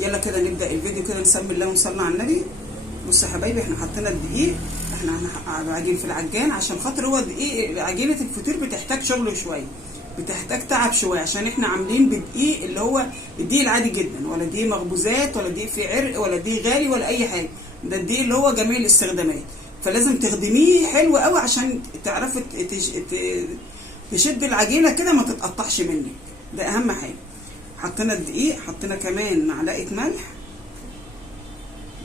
يلا كده نبدا الفيديو كده، نسمي الله ونصلي على النبي. بصوا يا حبايبي، احنا حطينا الدقيق، احنا عجين في العجان عشان خاطر هو الدقيق، عجينه الفطير بتحتاج شغل شويه، بتحتاج تعب شويه، عشان احنا عاملين بدقيق اللي هو الدقيق العادي جدا، ولا دقيق مخبوزات ولا دقيق فيه عرق ولا دقيق غالي ولا اي حاجه، ده الدقيق اللي هو جميع الاستخدامات. فلازم تخدميه حلو قوي عشان تعرفي تشد العجينه كده ما تتقطعش منك، ده اهم حاجه. حطينا الدقيق، حطينا كمان معلقه ملح،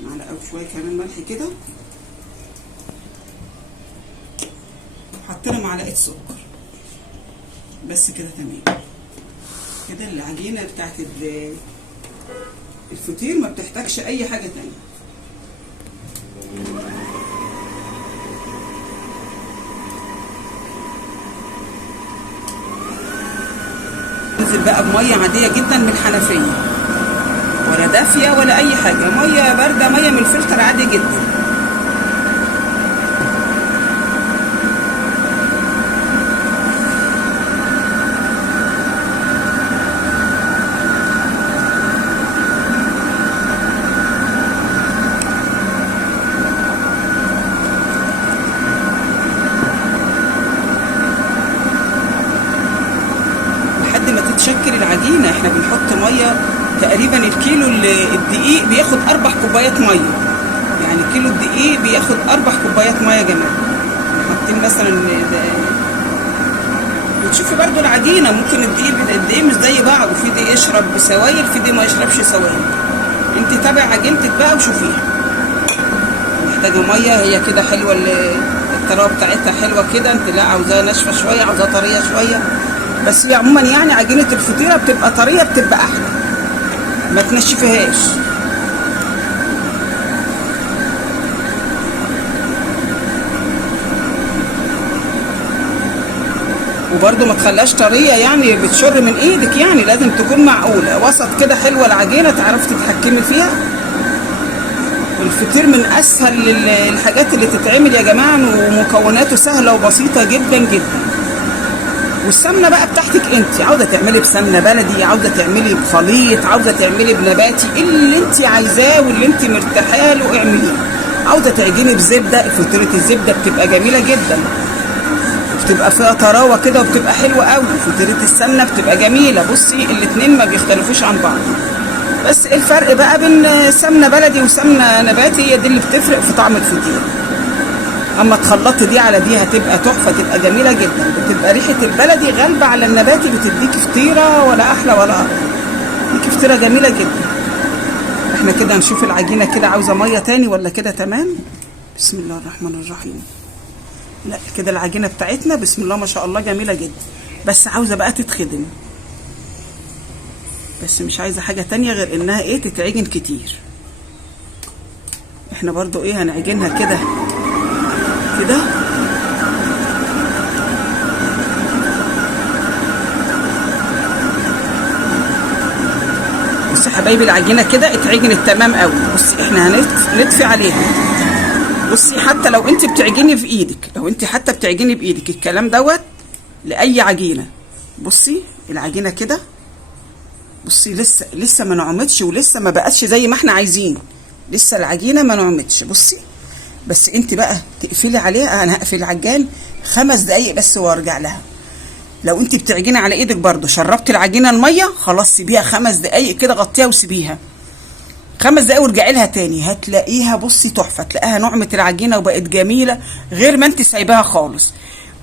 معلقه وشويه كمان ملح كده، حطينا معلقه سكر بس كده تمام. كده العجينه بتاعت الفطير ما بتحتاجش اي حاجه تانية. ننزل بقى بميه عاديه جدا من الحنفيه، ولا دافيه ولا اي حاجه، ميه بارده، ميه من الفلتر عادي جدا. تشكل العجينه احنا بنحط ميه تقريبا، الكيلو الدقيق بياخد 4 كوبايات ميه، يعني كيلو الدقيق بياخد 4 كوبايات ميه يا جماعه. حاطين مثلا، وتشوفي برضو العجينه، ممكن الدقيق مش زي بعض، في دقيق يشرب بسوائل، في دقيق ما يشربش سوائل. انت تابع عجينتك بقى وشوفيها. محتاجه ميه، هي كده حلوه، الطراوه بتاعتها حلوه كده. انت لا عاوزاها ناشفه شويه، عاوزاها طريه شويه، بس عموما يعني عجينه الفطيره بتبقى طريه، بتبقى احلى، ما تنشفيهاش. وبرده ما تخليهاش طريه يعني بتشر من ايدك، يعني لازم تكون معقوله وسط كده، حلوه العجينه تعرفي تتحكمي فيها. الفطير من اسهل الحاجات اللي تتعمل يا جماعه، ومكوناته سهله وبسيطه جدا جدا. والسمنه بقى بتاعتك انت، عاوزه تعملي بسمنه بلدي، عاوزه تعملي بخليط، عاوزه تعملي بنباتي، اللي انت عايزاه واللي انت مرتاحه له اعمليه. عاوزه تعجني بزبده، فطيره الزبده بتبقى جميله جدا، بتبقى فيها طراوه كده وبتبقى حلوه قوي. فطيره السمنه بتبقى جميله. بصي الاثنين ما بيختلفوش عن بعض، بس الفرق بقى بين سمنه بلدي وسمنه نباتي هي دي اللي بتفرق في طعم الفطير. اما تخلطي دي على دي هتبقى تحفه، تبقى جميله جدا، بتبقى ريحه البلدي غالبه على النباتي، بتديكي فطيره ولا احلى ولا اقرب، بتديكي فطيره جميله جدا. احنا كده نشوف العجينه كده عاوزه ميه تاني ولا كده تمام. بسم الله الرحمن الرحيم. لا كده العجينه بتاعتنا بسم الله ما شاء الله جميله جدا، بس عاوزه بقى تتخدم، بس مش عايزه حاجه تانية غير انها ايه، تتعجن كتير. احنا برضو ايه هنعجنها كده كده. بصي يا حبايبي العجينه كده اتعجنت تمام قوي. بصي احنا هنطفي عليها. بصي حتى لو انت بتعجني في ايدك، لو انت حتى بتعجني بايدك الكلام دوت لاي عجينه. بصي العجينه كده، بصي لسه ما نعمتش، ولسه ما بقتش زي ما احنا عايزين، لسه العجينه ما نعمتش. بصي بس انت بقى تقفلي عليها. انا هقفل العجان 5 دقايق بس وارجع لها. لو انت بتعجني على ايدك برضو، شربتي العجينه الميه، خلاص سيبيها 5 دقايق كده، غطيها وسيبيها 5 دقايق وارجعي لها تاني، هتلاقيها بصي تحفه، تلاقيها نعمت العجينه وبقت جميله غير ما انت سايباها خالص.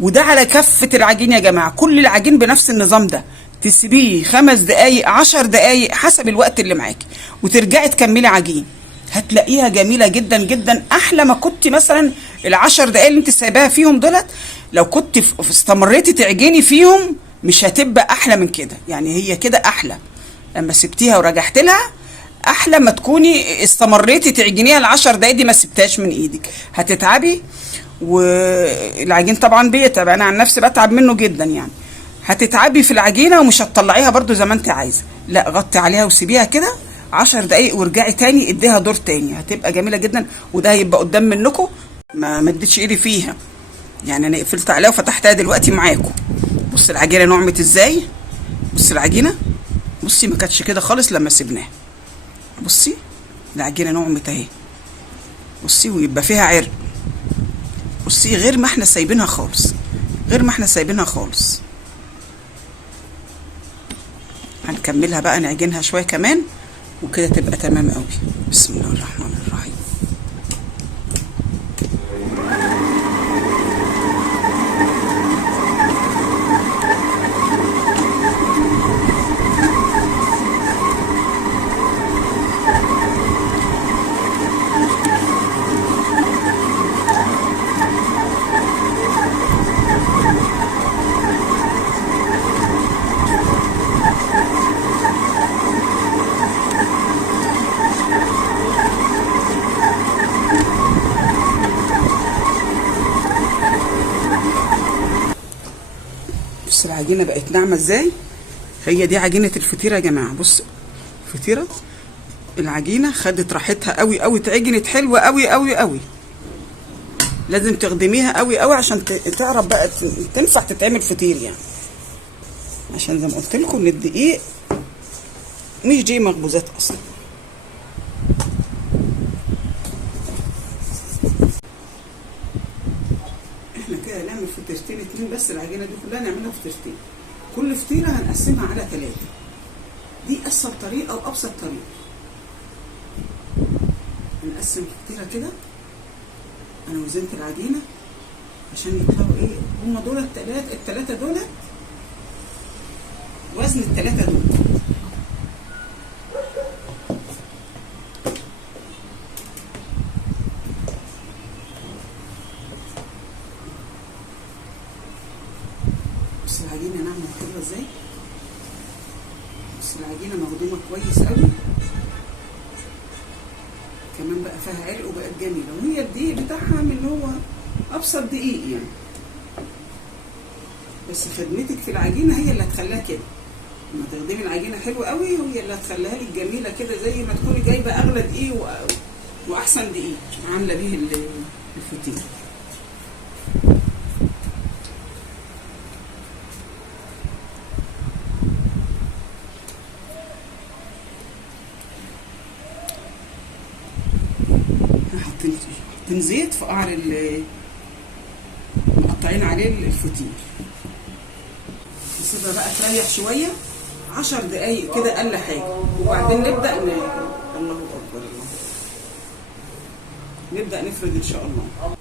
وده على كفه العجين يا جماعه، كل العجين بنفس النظام ده، تسيبيه 5 دقايق 10 دقايق حسب الوقت اللي معاكي، وترجعي تكملي عجين، هتلاقيها جميله جدا جدا، احلى ما كنت مثلا ال10 دقايق اللي انت سايباها فيهم دولت، لو كنت استمريتي تعجني فيهم مش هتبقى احلى من كده. يعني هي كده احلى لما سبتيها ورجعت لها، احلى ما تكوني استمريتي تعجنيها ال10 دقايق دي ما سبتهاش من ايدك، هتتعبي. والعجين طبعا بيتعب، انا عن نفسي بتعب منه جدا، يعني هتتعبي في العجينه ومش هتطلعيها برضو زي ما انت عايزه. لا غطي عليها وسيبيها كده 10 دقايق وارجعي تاني، اديها دور تاني، هتبقى جميله جدا. وده هيبقى قدام منكم، ما مديتش ايدي فيها، يعني انا قفلت عليها وفتحتها دلوقتي معاكم. بص العجينه نعمت ازاي، بص العجينه، بصي ما كانتش كده خالص لما سيبناها، بصي العجينه نعمت اهي، بصي، ويبقى فيها عرق. بصي غير ما احنا سايبينها خالص، غير ما احنا سايبينها خالص. هنكملها بقى، نعجنها شويه كمان وكده تبقى تمام قوي. بسم الله الرحمن الرحيم. بص العجينه بقت ناعمه ازاي. هي دي عجينه الفطيره يا جماعه. بص فطيره، العجينه خدت راحتها قوي قوي، اتعجنت حلوه قوي قوي قوي. لازم تخدميها قوي قوي عشان تعرف بقى تنفع تتعمل فطير يعني. عشان زي ما قلت لكم ان الدقيق مش دقيق مخبوزات اصلا. احنا كده نعمل فطيرتين اتنين بس، العجينه دي كلها نعملها فطيرتين. كل فطيره هنقسمها على 3. دي اسهل طريقه وابسط طريقه. هنقسم الفطيره كده. انا وزنت العجينه عشان يطلعوا ايه، هما دول التلاتة دول وزن ال3 دول. بص العجينه ناعمه حلوه ازاي. بص العجينه مخدومه كويس قوي، كمان بقى فيها عرق وبقت جميله. وهي الدقيق بتاعها من اللي هو ابسط دقيق يعني، بس خدمتك في العجينه هي اللي هتخليها كده. لما تخدمي العجينه حلوه قوي هي اللي هتخليها لك جميله كده، زي ما تكوني جايبه اغلى دقيق واحسن دقيق عامله بيه الفطير. حاطين زيت في قعر مقطعين عليه الفطير. نسيبها بقى تريح شويه 10 دقايق كده اقل حاجه، وبعدين نبدا الله اكبر، نبدا نفرد ان شاء الله.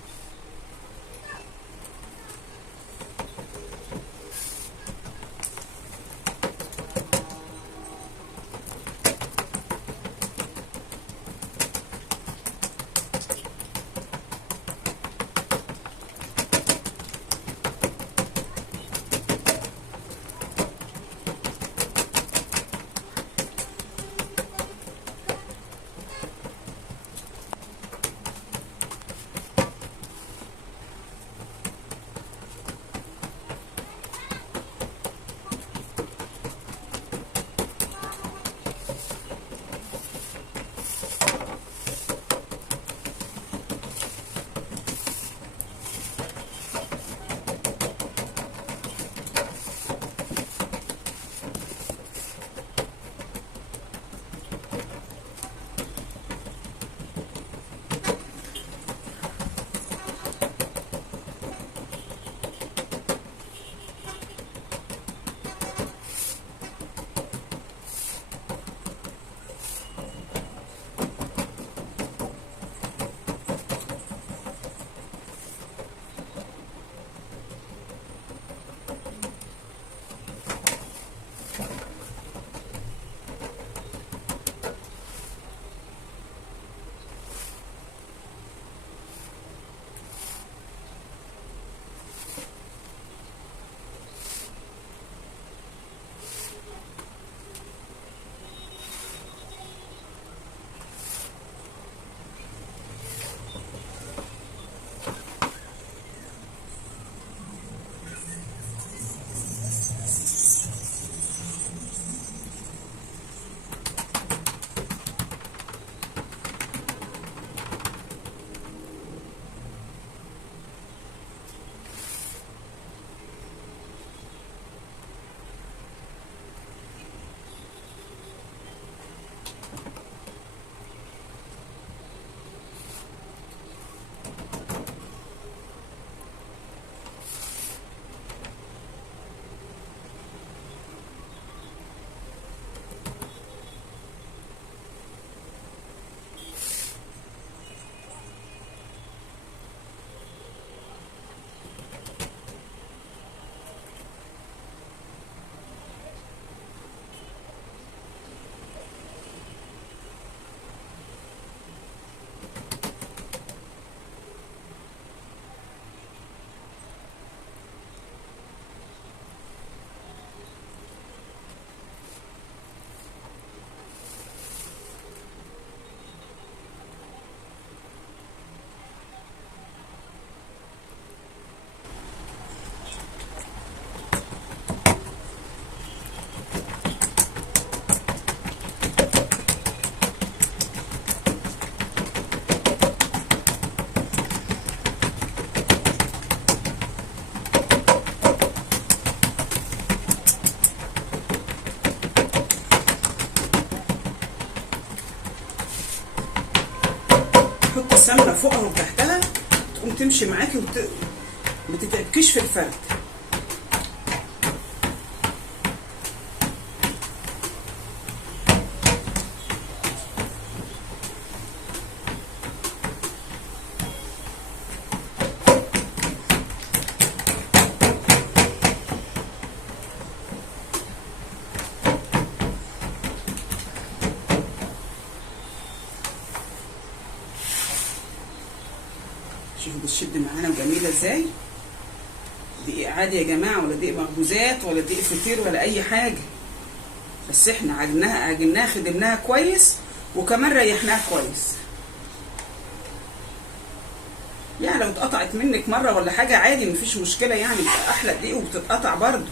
تحط سمنه فوقها وتحتها تقوم تمشي معاكي ما تتعبكيش في الفرد. شوفوا بتشد معانا وجميله ازاي. دقيق عادي يا جماعه، ولا دقيق مخبوزات ولا دقيق فطير ولا اي حاجه، بس احنا عجناها خدمناها كويس وكمان ريحناها كويس. يعني لو اتقطعت منك مره ولا حاجه عادي مفيش مشكله، يعني بتبقى احلى دقيق وبتتقطع برضو.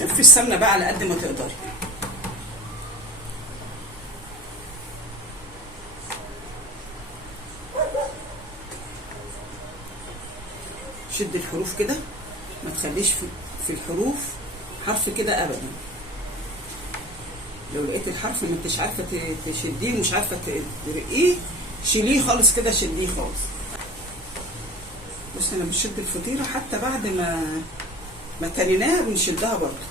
خفي السمنه بقى على قد ما تقدري. شد الحروف كده، ما تخليش في الحروف حرف كده ابدا. لو لقيت الحرف ما انتش عارفه تشديه ومش عارفه ترقيه، شيليه خالص كده، شديه خالص. بص انا بشد الفطيره حتى بعد ما تنيناها بنشدها برضه.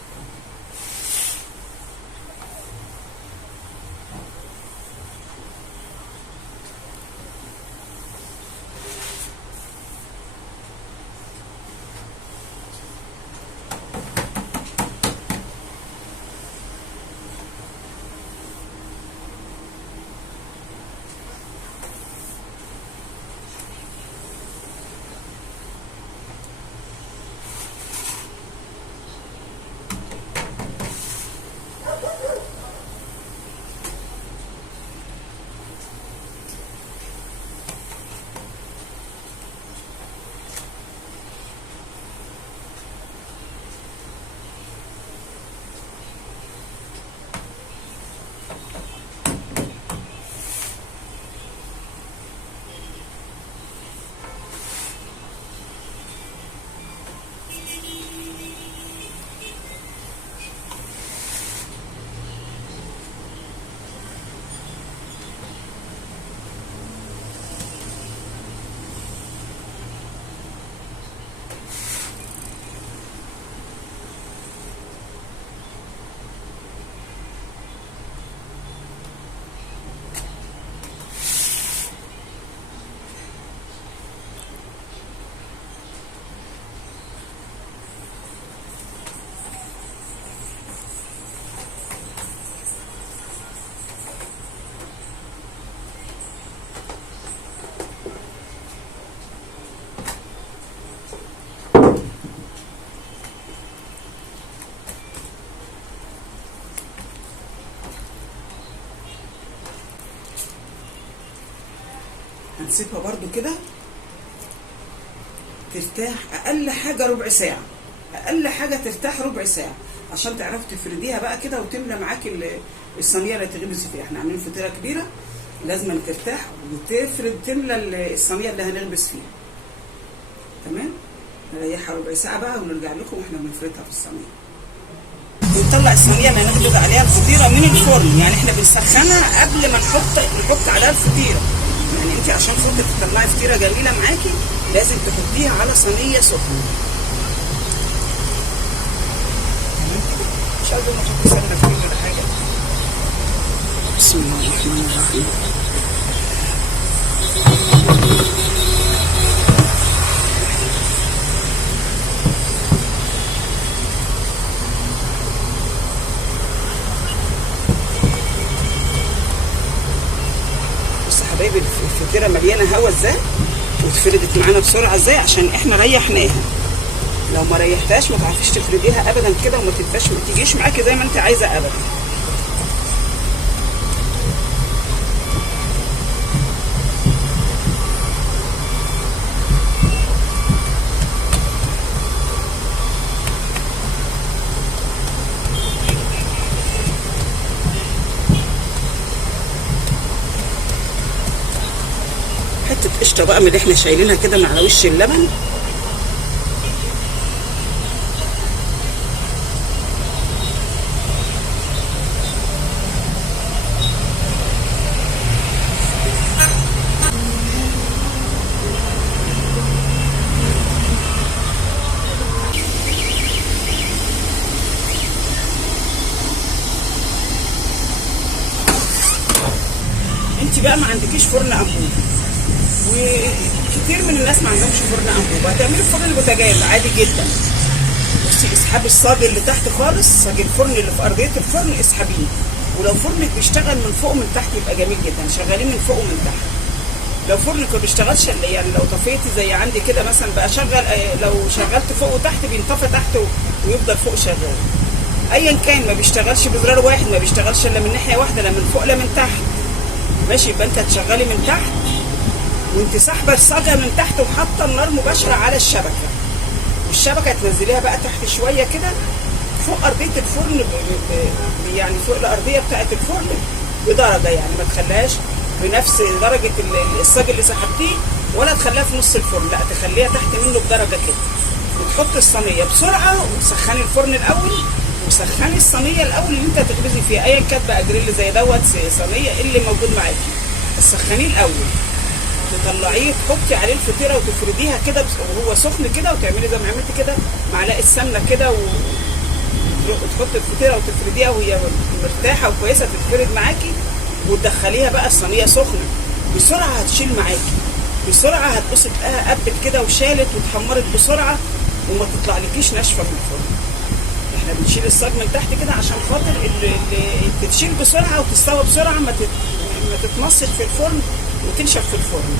هنسيبها برضو كده ترتاح اقل حاجه ربع ساعه، اقل حاجه ترتاح ربع ساعه عشان تعرفي تفرديها بقى كده وتملى معاكي الصينيه اللي تغمسي فيها. احنا عاملين فطيره كبيره لازم ترتاح وتفرد تملى الصينيه اللي هنغمس فيها. تمام، نريحها ربع ساعه بقى ونرجع لكم واحنا بنفردها في الصينيه. بنطلع الصينيه اللي هنخبز عليها الفطيره من الفرن، يعني احنا بنسخنها قبل ما نحط عليها الفطيره. يعني انت عشان خاطر تطلعي فطيره جميله معاكي لازم تحطيها على صينيه سخنه. مش عايزه نحط سمنه كتير ولا حاجه. بسم الله الرحمن الرحيم. حبايبي الفطيره مليانه هوا ازاي واتفردت معانا بسرعه ازاي عشان احنا ريحناها. لو ما ريحتهاش ما تعرفيش تفرديها ابدا كده وما تجيش معاكي زي ما انت عايزه ابدا. قشطه بقى من اللي احنا شايلينها كده من على وش اللبن. انت بقى ما عندكيش فرن انبوب، وكتير من الناس ما عندهمش فرن انبوب، هتعملي فرن البوتاجاز عادي جدا. بصي اسحبي الصاج اللي تحت خالص، صاج الفرن اللي في ارضيه الفرن اسحبيه، ولو فرنك بيشتغل من فوق ومن تحت يبقى جميل جدا، شغالين من فوق ومن تحت. لو فرنك ما بيشتغلش يعني لو طفيتي زي عندي كده مثلا بقى شغل، لو شغلت فوق وتحت بينطفى تحت ويفضل فوق شغال. ايا كان ما بيشتغلش بزرار واحد، ما بيشتغلش الا من ناحيه واحده، لا من فوق لا من تحت. ماشي، يبقى انت هتشغلي من تحت وانت ساحبه الصاجه من تحت وحاطه النار مباشره على الشبكه، والشبكه تنزليها بقى تحت شويه كده فوق ارضيه الفرن، يعني فوق الارضيه بتاعه الفرن بدرجه، يعني ما تخليهاش بنفس درجه الصاج اللي سحبتيه، ولا تخليها في نص الفرن، لا تخليها تحت منه بدرجه كده. وتحطي الصينيه بسرعه وتسخني الفرن الاول، وسخني الصينيه الاول اللي انت هتخبزي فيها، ايا كانت بقى جريل زي دوت صينيه اللي موجود معاكي، تسخنيه الاول، تطلعيه تحطي عليه الفطيره وتفرديها كده وهو سخن كده، وتعملي زي ما عملتي كده معلقه سمنه كده وتحطي الفطيره وتفرديها وهي مرتاحه وكويسه تتفرد معاكي، وتدخليها بقى الصينيه سخنه بسرعه، هتشيل معاكي بسرعه، هتبص تلاقيها قبت كده وشالت واتحمرت بسرعه وما تطلعلكيش ناشفه من الفرن. احنا بنشيل الصاج من تحت كده عشان خاطر اللي تتشيل بسرعه وتستوى بسرعه، ما تتمصت في الفرن وتنشف في الفرن.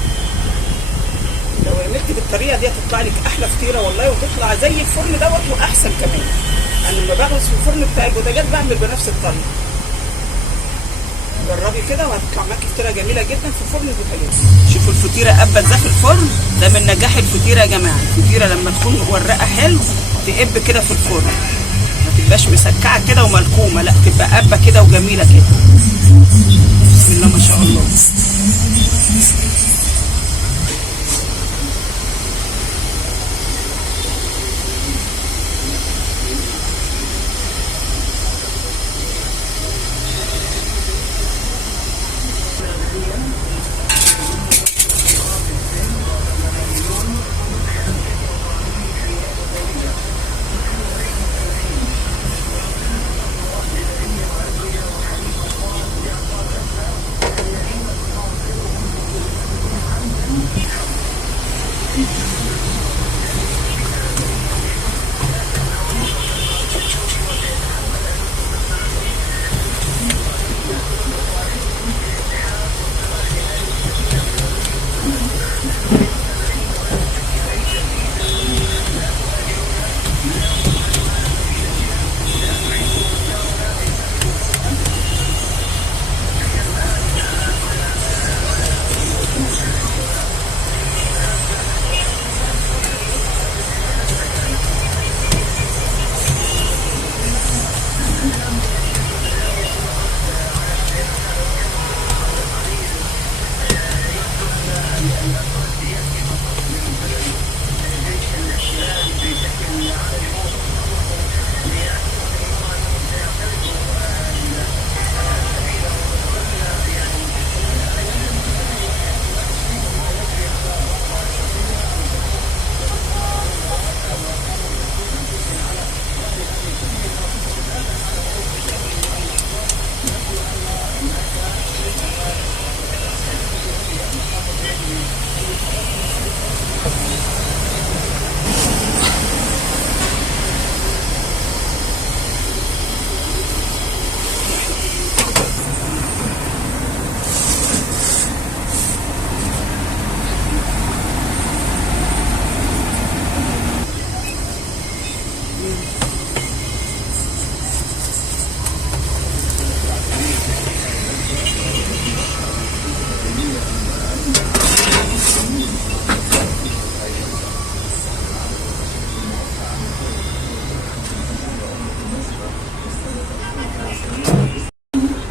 لو عملتي بالطريقه دي هتطلع لك احلى فطيره والله، وتطلع زي الفرن دوت واحسن كمان. انا لما بغرز في الفرن بتاع البوتاجاز بعمل بنفس الطريقه. جربي كده وهتطلع معاكي فطيره جميله جدا في فرن البوتاجاز. شوفوا الفطيره قبت ده في الفرن، ده من نجاح الفطيره يا جماعه. الفطيره لما تكون مورقه حلو تقب كده في الفرن، ما تبقاش مسكعه كده وملكومه، لا تبقى قبه كده وجميله كده. بسم الله ما شاء الله.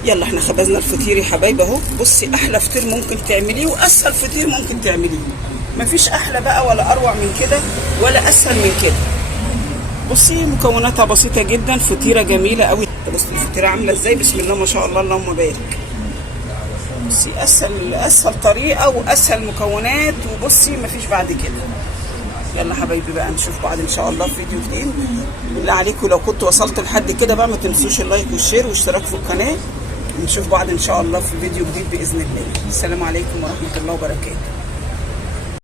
يلا احنا خبزنا الفطير يا حبايبي اهو. بصي احلى فطير ممكن تعمليه واسهل فطير ممكن تعمليه، مفيش احلى بقى ولا اروع من كده ولا اسهل من كده. بصي مكوناتها بسيطه جدا، فطيره جميله قوي. بصي الفطيره عامله ازاي، بسم الله ما شاء الله اللهم بارك. بصي اسهل طريقه واسهل مكونات، وبصي مفيش بعد كده. يلا حبايبي بقى نشوف بعض ان شاء الله في فيديو جديد. بالله عليكم لو كنتوا وصلتوا لحد كده بقى ما تنسوش اللايك والشير والاشتراك في القناه. نشوف بعض ان شاء الله في فيديو جديد باذن الله. السلام عليكم ورحمه الله وبركاته.